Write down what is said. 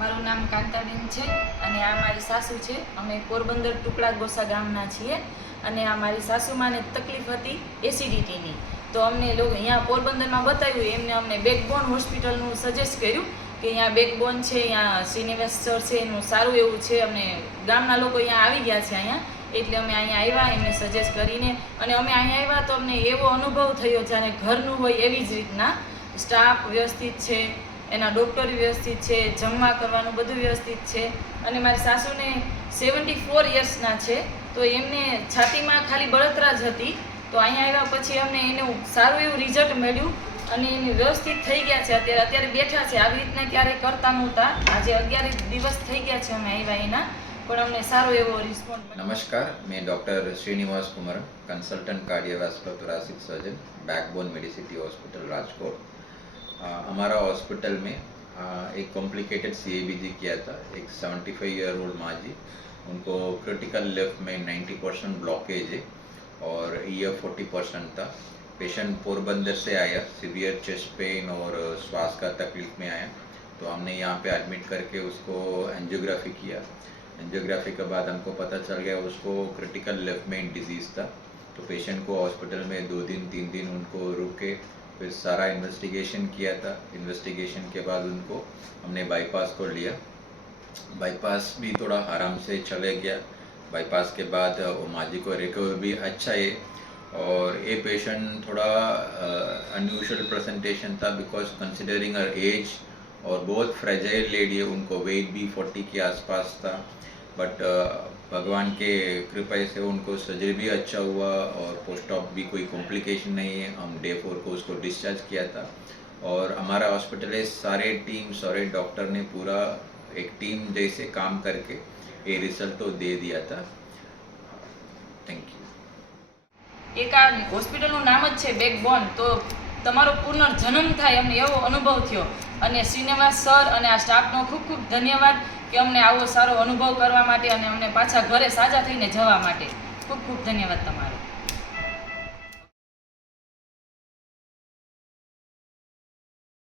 મારું નામ કાંતાબેન છે અને આ મારી સાસુ છે. અમે પોરબંદર ટુકડા ગોસા ગામના છીએ અને આ મારી સાસુમાને તકલીફ હતી એસિડિટીની. તો અમને લોકો અહીંયા પોરબંદરમાં બતાવ્યું, એમને અમને બેકબોન હોસ્પિટલનું સજેસ્ટ કર્યું કે અહીંયા બેકબોન છે, અહીંયા શ્રીનિવાસ સર છે, એનું સારું એવું છે. અમને ગામના લોકો અહીંયા આવી ગયા છે અહીંયા, એટલે અમે અહીંયા આવ્યા એમને સજેસ્ટ કરીને. અને અમે અહીંયા આવ્યા તો અમને એવો અનુભવ થયો જાણે ઘરનું હોય એવી જ રીતના. સ્ટાફ વ્યવસ્થિત છે, એના ડૉક્ટર વ્યવસ્થિત છે, જમવા કરવાનું બધું વ્યવસ્થિત છે. અને મારી સાસુને 74 યર્સના છે, તો એમને છાતીમાં ખાલી બળતરા જ હતી. તો અહીંયા આવ્યા પછી અમને એનું સારું એવું રિઝલ્ટ મળ્યું અને એને વ્યવસ્થિત થઈ ગયા છે. અત્યારે બેઠા છે, આવી રીતના ક્યારેય કરતા નહોતા. આજે 11 દિવસ થઈ ગયા છે અમે આવ્યા એના, પણ અમને સારો એવો રિસ્પોન્સ મળ્યો. नमस्कार, मैं doctor Srinivas Kumar, consultant cardiovascular thoracic surgeon, Backbone Medicity hospital Rajkot. हमारा हॉस्पिटल में एक कॉम्प्लिकेटेड CABG किया था। एक 75-year-old माँ जी, उनको क्रिटिकल लेफ्ट में 90% ब्लॉकेज है और EF 40% था। पेशेंट पोरबंदर से आया, सीवियर चेस्ट पेन और श्वास का तकलीफ में आया, तो हमने यहाँ पे एडमिट करके उसको एंजियोग्राफी किया। एंजियोग्राफी के बाद हमको पता चल गया उसको क्रिटिकल लेफ्ट मेन डिजीज़ था। तो पेशेंट को हॉस्पिटल में 2 दिन 3 दिन उनको रुके, फिर सारा इन्वेस्टिगेशन किया था। इन्वेस्टिगेशन के बाद उनको हमने बाईपास को लिया। बाईपास भी थोड़ा आराम से चले गया। बाईपास के बाद माँ जी को रिकवर भी अच्छा है। और ये पेशेंट थोड़ा अनयूजुअल प्रेजेंटेशन था, बिकॉज कंसिडरिंग हर एज और बहुत फ्रेजाइल लेडी है, उनको वेट भी 40 के आसपास था। बट भगवान के कृपा से उनको सर्जरी भी अच्छा हुआ और पोस्ट ऑप भी कोई कॉम्प्लिकेशन नहीं है। हम Day 4 को उसको डिस्चार्ज किया था। और हमारा हॉस्पिटल है, सारे टीम सारे डॉक्टर ने पूरा एक टीम जैसे काम करके ये रिजल्ट तो दे दिया था। Thank you. એક આ હોસ્પિટલનું નામ જ છે બેકબોન, તો તમારો પુનર્જન્મ થાય અમને એવો અનુભવ થયો. અને શ્રીનિવાસ સર અને આ સ્ટાફનો ખૂબ ખૂબ ધન્યવાદ કે અમને આવો સારો અનુભવ કરવા માટે અને અમને પાછા ઘરે સાજા થઈને જવા માટે. ખૂબ ખૂબ ધન્યવાદ તમારો.